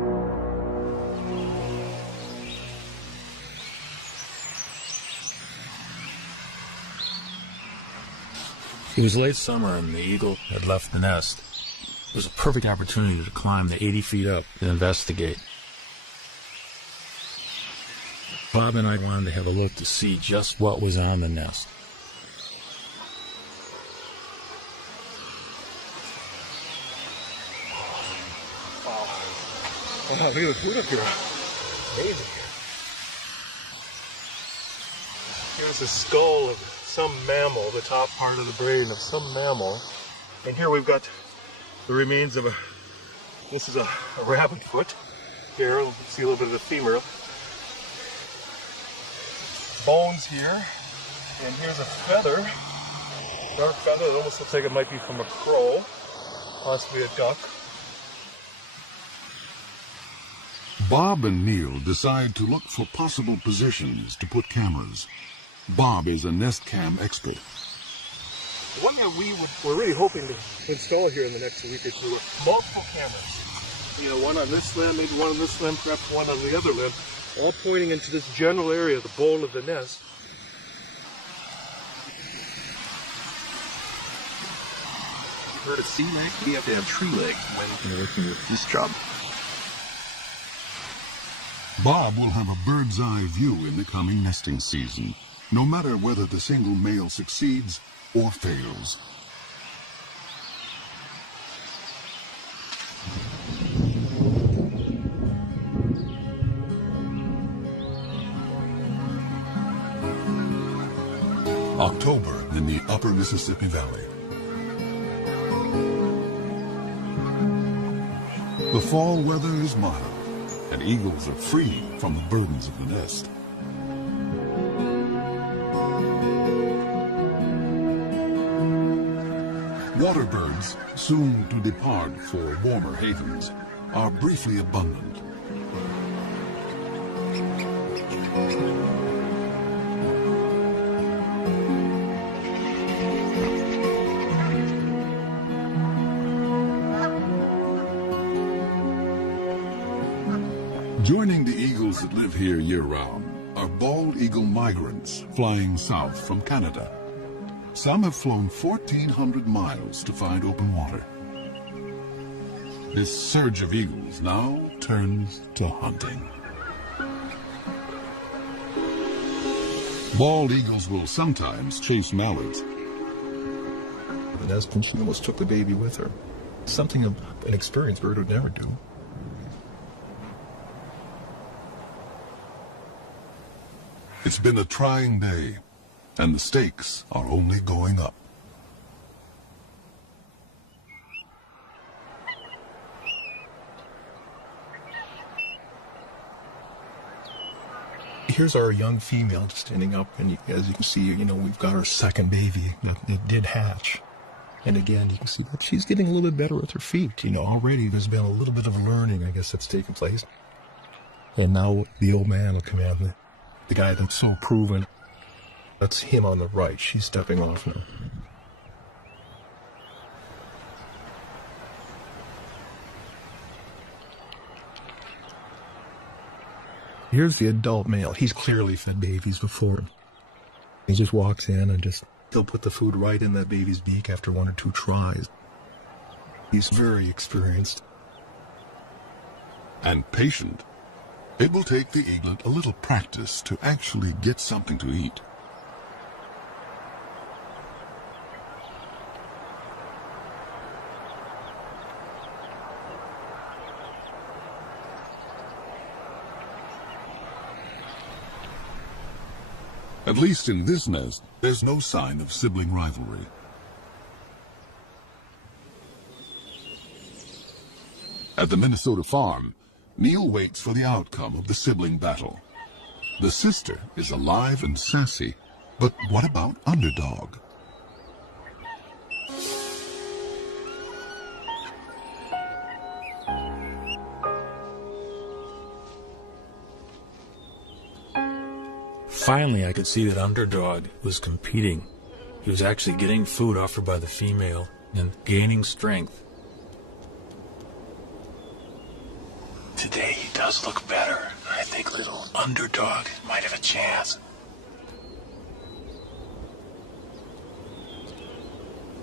It was late summer and the eagle had left the nest. It was a perfect opportunity to climb the 80 feet up and investigate. Bob and I wanted to have a look to see just what was on the nest. Wow, look at the food up here. Amazing. Here's the skull of some mammal, the top part of the brain of some mammal. And here we've got the remains of this is a rabbit foot. Here, we'll see a little bit of the femur. Bones here. And here's a feather. Dark feather. It almost looks like it might be from a crow. Possibly a duck. Bob and Neil decide to look for possible positions to put cameras. Bob is a nest cam expert. The one that we're really hoping to install here in the next week or two are multiple cameras. You know, one on this limb, maybe one on this limb, perhaps one on the other limb, all pointing into this general area, the bowl of the nest. For a sea leg, we have to have tree legs when working with this job. Bob will have a bird's eye view in the coming nesting season, no matter whether the single male succeeds or fails. October in the upper Mississippi Valley. The fall weather is mild, and eagles are free from the burdens of the nest. Water birds, soon to depart for warmer havens, are briefly abundant. Joining the eagles that live here year-round are bald eagle migrants flying south from Canada. Some have flown 1,400 miles to find open water. This surge of eagles now turns to hunting. Bald eagles will sometimes chase mallards. The nest, and she almost took the baby with her. Something an experienced bird would never do. It's been a trying day, and the stakes are only going up. Here's our young female standing up, and as you can see, you know, we've got our second baby that did hatch. And again, you can see that she's getting a little bit better with her feet. You know, already there's been a little bit of learning, I guess, that's taken place. And now the old man will come in, the guy that's so proven. That's him on the right. She's stepping off now. Here's the adult male. He's clearly fed babies before. He just walks in and he'll put the food right in that baby's beak after 1 or 2 tries. He's very experienced. And patient. It will take the eaglet a little practice to actually get something to eat. At least in this nest, there's no sign of sibling rivalry. At the Minnesota farm, Neil waits for the outcome of the sibling battle. The sister is alive and sassy, but what about Underdog? Finally, I could see that Underdog was competing. He was actually getting food offered by the female and gaining strength. Today he does look better. I think little Underdog might have a chance.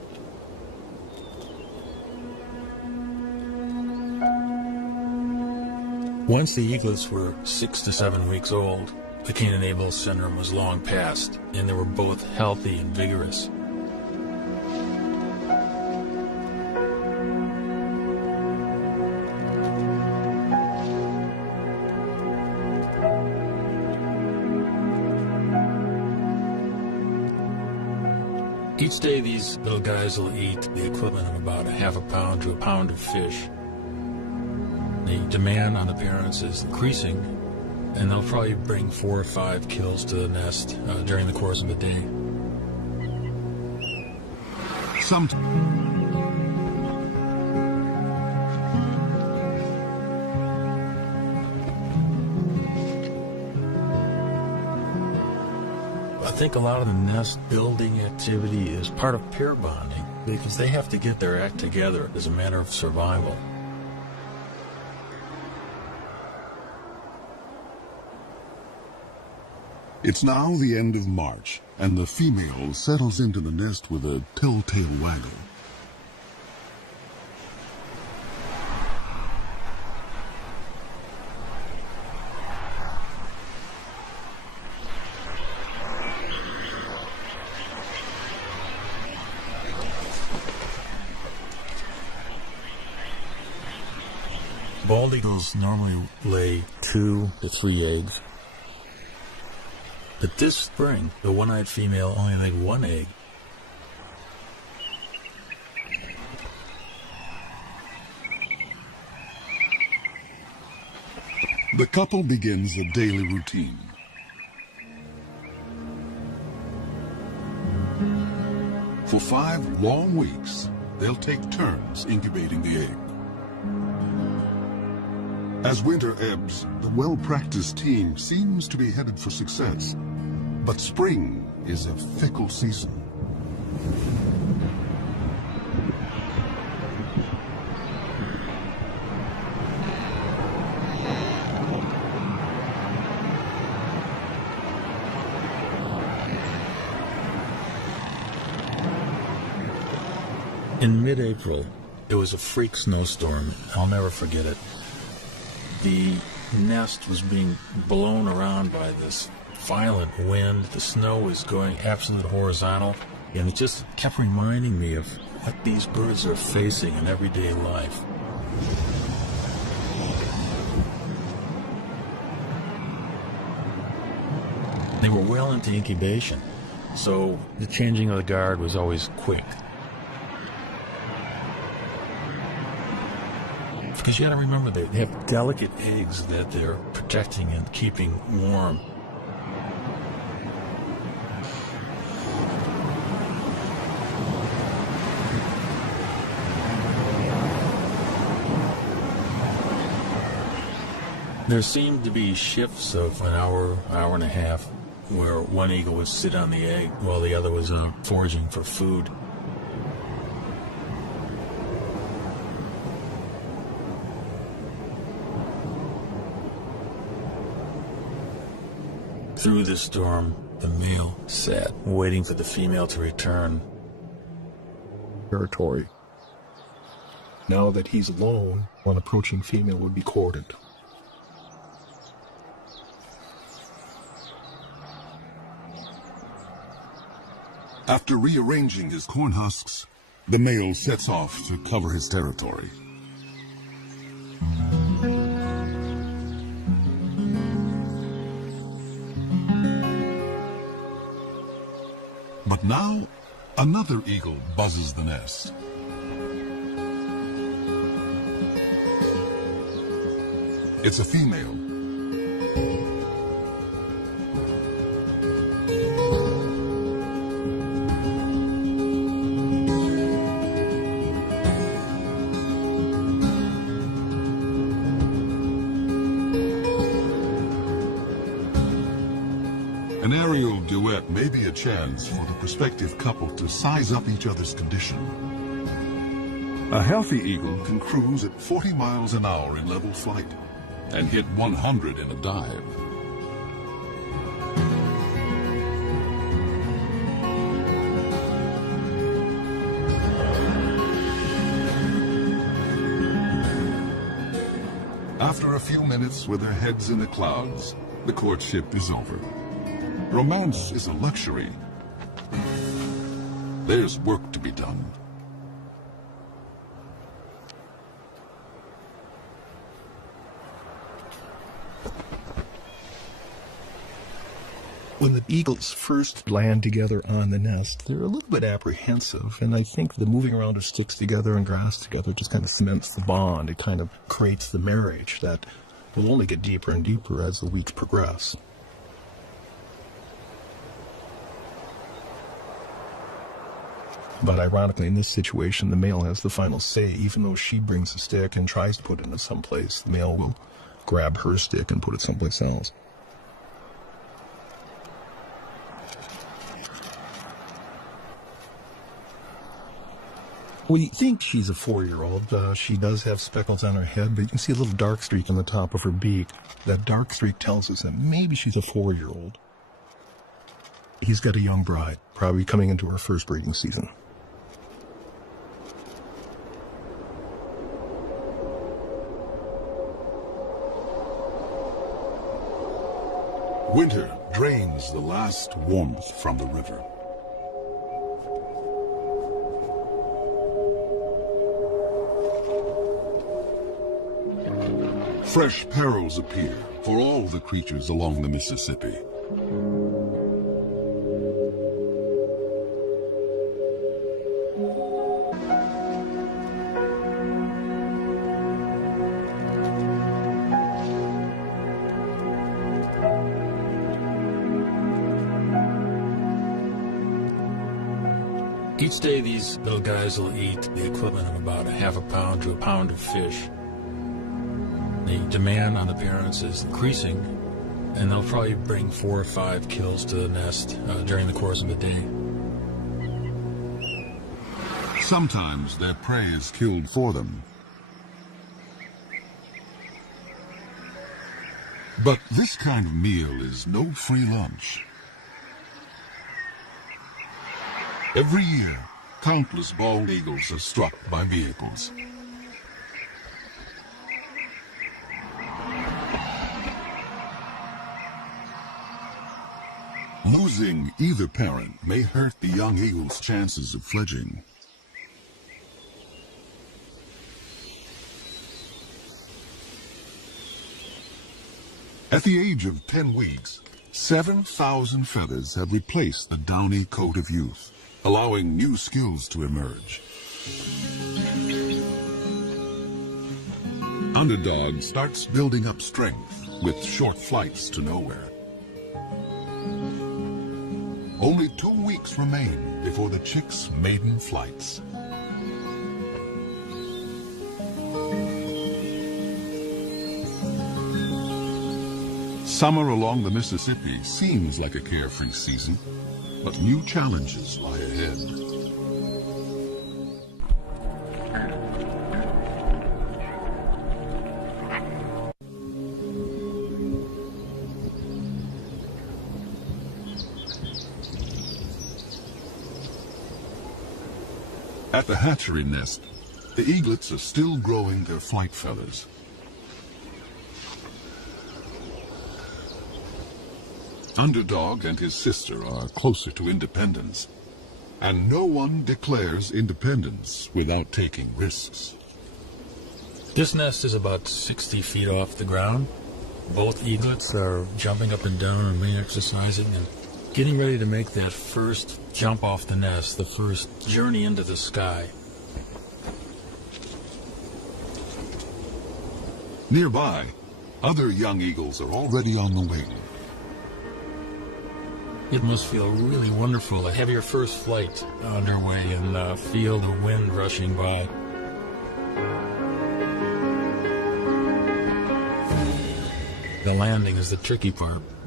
Once the eaglets were 6 to 7 weeks old, the Cain-and-Abel syndrome was long past, and they were both healthy and vigorous. Each day these little guys will eat the equivalent of about a half a pound to a pound of fish. The demand on the parents is increasing, and they'll probably bring 4 or 5 kills to the nest during the course of a day. I think a lot of the nest building activity is part of pair bonding because they have to get their act together as a matter of survival. It's now the end of March, and the female settles into the nest with a telltale waggle. Bald eagles normally lay 2 to 3 eggs. But this spring, the one-eyed female only laid 1 egg. The couple begins a daily routine. For 5 long weeks, they'll take turns incubating the egg. As winter ebbs, the well-practiced team seems to be headed for success. But spring is a fickle season. In mid-April, it was a freak snowstorm. I'll never forget it. The nest was being blown around by this violent wind. The snow was going absolutely horizontal, and it just kept reminding me of what these birds are facing in everyday life. They were well into incubation, so the changing of the guard was always quick. Because you got to remember, they have delicate eggs that they're protecting and keeping warm. There seemed to be shifts of an hour, hour and a half, where one eagle would sit on the egg while the other was foraging for food. Through the storm, the male sat, waiting for the female to return. Territory. Now that he's alone, one approaching female would be courted. After rearranging his corn husks, the male sets off to cover his territory. But now, another eagle buzzes the nest. It's a female. An aerial duet may be a chance for the prospective couple to size up each other's condition. A healthy eagle can cruise at 40 miles an hour in level flight and hit 100 in a dive. After a few minutes with their heads in the clouds, the courtship is over. Romance is a luxury. There's work to be done. When the eagles first land together on the nest, they're a little bit apprehensive, and I think the moving around of sticks together and grass together just kind of cements the bond. It kind of creates the marriage that will only get deeper and deeper as the weeks progress. But ironically, in this situation, the male has the final say. Even though she brings a stick and tries to put it into someplace, the male will grab her stick and put it someplace else. We think she's a 4-year-old. She does have speckles on her head, but you can see a little dark streak on the top of her beak. That dark streak tells us that maybe she's a 4-year-old. He's got a young bride, probably coming into her first breeding season. Winter drains the last warmth from the river. Fresh perils appear for all the creatures along the Mississippi. Each day these little guys will eat the equivalent of about a half a pound to a pound of fish. The demand on the parents is increasing, and they'll probably bring 4 or 5 kills to the nest during the course of a day. Sometimes their prey is killed for them. But this kind of meal is no free lunch. Every year, countless bald eagles are struck by vehicles. Losing either parent may hurt the young eagle's chances of fledging. At the age of 10 weeks, 7,000 feathers have replaced the downy coat of youth, allowing new skills to emerge. Underdog starts building up strength with short flights to nowhere. Only 2 weeks remain before the chick's maiden flights. Summer along the Mississippi seems like a carefree season, but new challenges lie ahead. At the hatchery nest, the eaglets are still growing their flight feathers. Underdog and his sister are closer to independence, and no one declares independence without taking risks. This nest is about 60 feet off the ground. Both eaglets are jumping up and down and re-exercising and getting ready to make that first jump off the nest, the first journey into the sky. Nearby, other young eagles are already on the wing. It must feel really wonderful to have your first flight underway and feel the wind rushing by. The landing is the tricky part.